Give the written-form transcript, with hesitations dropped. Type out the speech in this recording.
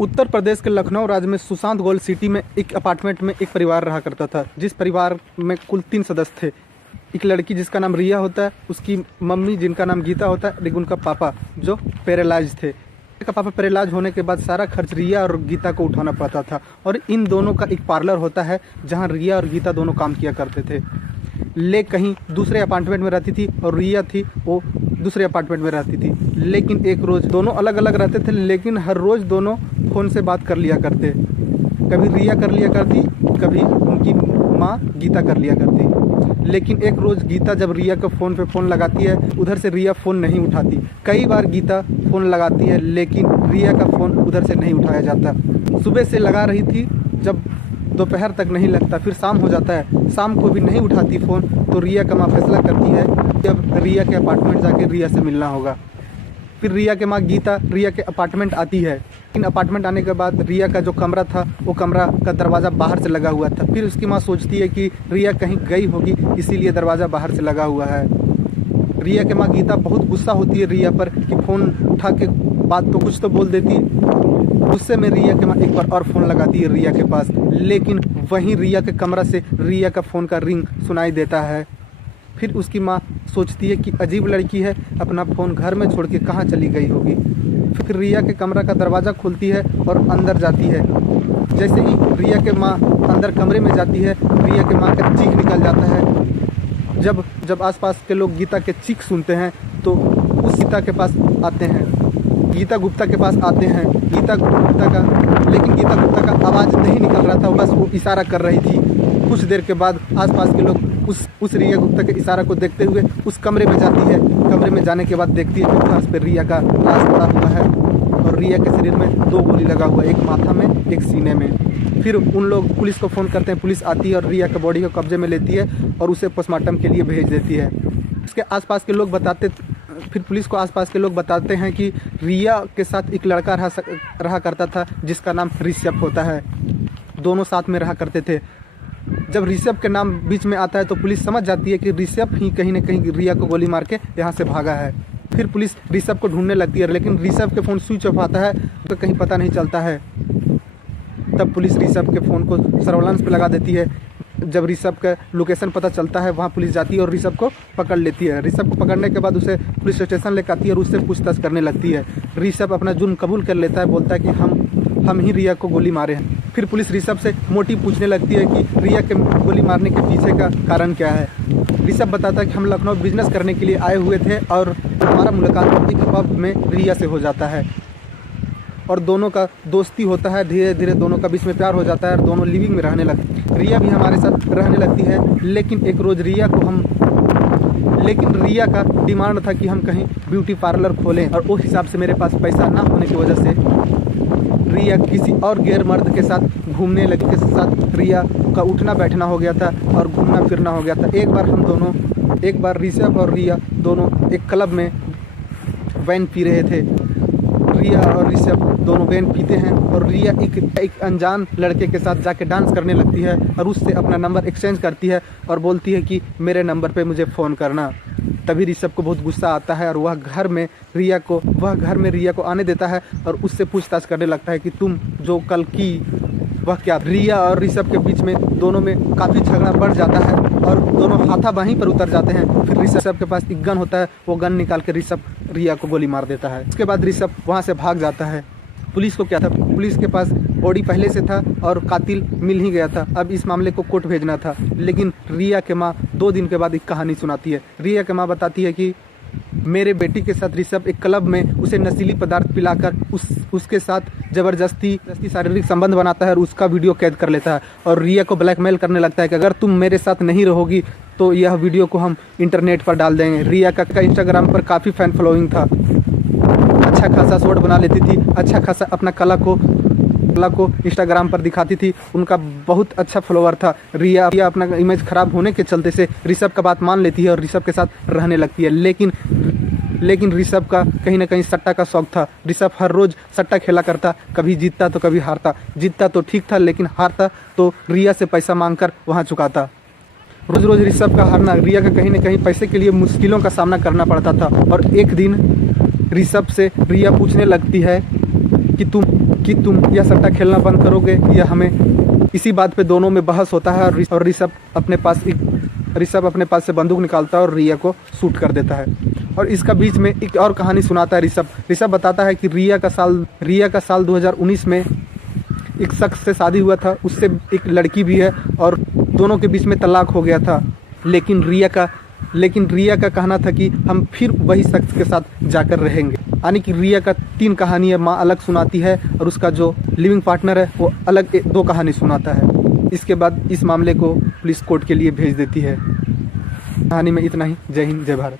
उत्तर प्रदेश के लखनऊ राज्य में सुशांत गोल्ड सिटी में एक अपार्टमेंट में एक परिवार रहा करता था, जिस परिवार में कुल 3 सदस्य थे। एक लड़की जिसका नाम रिया होता है, उसकी मम्मी जिनका नाम गीता होता है, लेकिन उनका पापा जो पैरालाइज थे। का पापा पैरालाइज होने के बाद सारा खर्च रिया और गीता को उठाना पड़ता था। और इन दोनों का एक पार्लर होता है जहाँ रिया और गीता दोनों काम किया करते थे। ले कहीं दूसरे अपार्टमेंट में रहती थी और रिया थी वो दूसरे अपार्टमेंट में रहती थी। लेकिन एक रोज़ दोनों अलग अलग रहते थे, लेकिन हर रोज़ दोनों फ़ोन से बात कर लिया करते। कभी रिया कर लिया करती, कभी उनकी माँ गीता कर लिया करती। लेकिन एक रोज़ गीता जब रिया को फ़ोन पे फ़ोन लगाती है, उधर से रिया फ़ोन नहीं उठाती। कई बार गीता फ़ोन लगाती है, लेकिन रिया का फ़ोन उधर से नहीं उठाया जाता। सुबह से लगा रही थी, जब दोपहर तक नहीं लगता, फिर शाम हो जाता है, शाम को भी नहीं उठाती फ़ोन। तो रिया का माँ फैसला करती है कि अब रिया के अपार्टमेंट जाके रिया से मिलना होगा। फिर रिया के माँ गीता रिया के अपार्टमेंट आती है। लेकिन अपार्टमेंट आने के बाद रिया का जो कमरा था, वो कमरा का दरवाज़ा बाहर से लगा हुआ था। फिर उसकी माँ सोचती है कि रिया कहीं गई होगी, इसीलिए दरवाज़ा बाहर से लगा हुआ है। रिया के माँ गीता बहुत गुस्सा होती है रिया पर कि फ़ोन उठा के बात तो कुछ तो बोल देती। गुस्से में रिया के माँ एक बार और फ़ोन लगाती है रिया के पास, लेकिन वहीं रिया के कमरा से रिया का फ़ोन का रिंग सुनाई देता है। फिर उसकी माँ सोचती है कि अजीब लड़की है, अपना फ़ोन घर में छोड़ के कहाँ चली गई होगी। फिर रिया के कमरा का दरवाज़ा खोलती है और अंदर जाती है। जैसे ही रिया के माँ अंदर कमरे में जाती है, रिया के माँ का चीख निकल जाता है। जब आसपास के लोग गीता के चीख सुनते हैं तो उस गीता के पास आते हैं, गीता गुप्ता के पास आते हैं। लेकिन गीता गुप्ता का आवाज़ नहीं निकल रहा था, बस वो इशारा कर रही थी। कुछ देर के बाद आसपास के लोग उस रिया गुप्ता के इशारा को देखते हुए उस कमरे में जाती है। कमरे में जाने के बाद देखती है कि फर्श पे रिया का लाश पड़ा हुआ है और रिया के शरीर में 2 गोली लगा हुआ है, एक माथा में, एक सीने में। फिर उन लोग पुलिस को फ़ोन करते हैं, पुलिस आती है और रिया का बॉडी को कब्जे में लेती है और उसे पोस्टमार्टम के लिए भेज देती है। उसके आसपास के लोग फिर पुलिस को आसपास के लोग बताते हैं कि रिया के साथ एक लड़का रहा करता था जिसका नाम ऋषभ होता है। दोनों साथ में रहा करते थे। जब ऋषभ के नाम बीच में आता है तो पुलिस समझ जाती है कि ऋषभ ही कहीं न कहीं रिया को गोली मार के यहाँ से भागा है। फिर पुलिस ऋषभ को ढूंढने लगती है, लेकिन ऋषभ के फ़ोन स्विच ऑफ आता है तो कहीं पता नहीं चलता है। तब पुलिस ऋषभ के फ़ोन को सर्वेलेंस पे लगा देती है। जब ऋषभ का लोकेशन पता चलता है, वहाँ पुलिस जाती है और ऋषभ को पकड़ लेती है। ऋषभ को पकड़ने के बाद उसे पुलिस स्टेशन लेकर आती है और उससे पूछताछ करने लगती है। ऋषभ अपना जुर्म कबूल कर लेता है, बोलता है कि हम ही रिया को गोली मारे हैं। फिर पुलिस ऋषभ से मोटिव पूछने लगती है कि रिया के गोली मारने के पीछे का कारण क्या है। ऋषभ बताता है कि हम लखनऊ बिजनेस करने के लिए आए हुए थे और हमारा मुलाकात एक पब में रिया से हो जाता है और दोनों का दोस्ती होता है। धीरे धीरे दोनों का बीच में प्यार हो जाता है और दोनों लिविंग में रहने लगते हैं। रिया भी हमारे साथ रहने लगती है, लेकिन एक रोज़ रिया का डिमांड था कि हम कहीं ब्यूटी पार्लर खोलें, और उस हिसाब से मेरे पास पैसा ना होने की वजह से रिया किसी और गैर मर्द के साथ घूमने लगी। के साथ रिया का उठना बैठना हो गया था और घूमना फिरना हो गया था। एक बार ऋषभ और रिया दोनों एक क्लब में वाइन पी रहे थे। रिया और ऋषभ दोनों वाइन पीते हैं और रिया एक अनजान लड़के के साथ जाके डांस करने लगती है और उससे अपना नंबर एक्सचेंज करती है और बोलती है कि मेरे नंबर पे मुझे फ़ोन करना। तभी ऋषभ को बहुत गुस्सा आता है और वह घर में रिया को आने देता है और उससे पूछताछ करने लगता है कि तुम जो कल की वह क्या। रिया और ऋषभ के बीच में दोनों में काफ़ी झगड़ा बढ़ जाता है और दोनों हाथापाई पर उतर जाते हैं। फिर ऋषभ के पास एक गन होता है, वो गन निकाल के ऋषभ रिया को गोली मार देता है। उसके बाद ऋषभ वहाँ से भाग जाता है। पुलिस को क्या था, पुलिस के पास बॉडी पहले से था और कातिल मिल ही गया था। अब इस मामले को कोर्ट भेजना था। लेकिन रिया के माँ 2 दिन के बाद एक कहानी सुनाती है। रिया के माँ बताती है कि मेरे बेटी के साथ ऋषभ एक क्लब में उसे नशीली पदार्थ पिलाकर उसके साथ ज़बरदस्ती शारीरिक संबंध बनाता है और उसका वीडियो कैद कर लेता है और रिया को ब्लैकमेल करने लगता है कि अगर तुम मेरे साथ नहीं रहोगी तो यह वीडियो को हम इंटरनेट पर डाल देंगे। रिया का इंस्टाग्राम पर काफ़ी फ़ैन फॉलोइंग था, अच्छा खासा शॉर्ट बना लेती थी, अच्छा खासा अपना कला को इंस्टाग्राम पर दिखाती थी। उनका बहुत अच्छा फॉलोवर था। रिया अपना इमेज खराब होने के चलते से ऋषभ का बात मान लेती है और ऋषभ के साथ रहने लगती है। लेकिन ऋषभ का कहीं ना कहीं सट्टा का शौक था। ऋषभ हर रोज़ सट्टा खेला करता, कभी जीतता तो कभी हारता। जीतता तो ठीक था, लेकिन हारता तो रिया से पैसा मांगकर वहाँ चुकाता। रोज़ ऋषभ का हारना रिया का कहीं ना कहीं पैसे के लिए मुश्किलों का सामना करना पड़ता था। और एक दिन ऋषभ से रिया पूछने लगती है कि कि तुम यह सट्टा खेलना बंद करोगे या हमें। इसी बात पे दोनों में बहस होता है और ऋषभ अपने पास से बंदूक निकालता है और रिया को शूट कर देता है। और इसका बीच में एक और कहानी सुनाता है ऋषभ बताता है कि रिया का साल 2019 में एक शख्स से शादी हुआ था, उससे एक लड़की भी है और दोनों के बीच में तलाक हो गया था। लेकिन रिया का कहना था कि हम फिर वही शख्स के साथ जाकर रहेंगे। यानी कि रिया का 3 कहानी है, माँ अलग सुनाती है और उसका जो लिविंग पार्टनर है वो अलग 2 कहानी सुनाता है। इसके बाद इस मामले को पुलिस कोर्ट के लिए भेज देती है। कहानी में इतना ही। जय हिंद, जय भारत।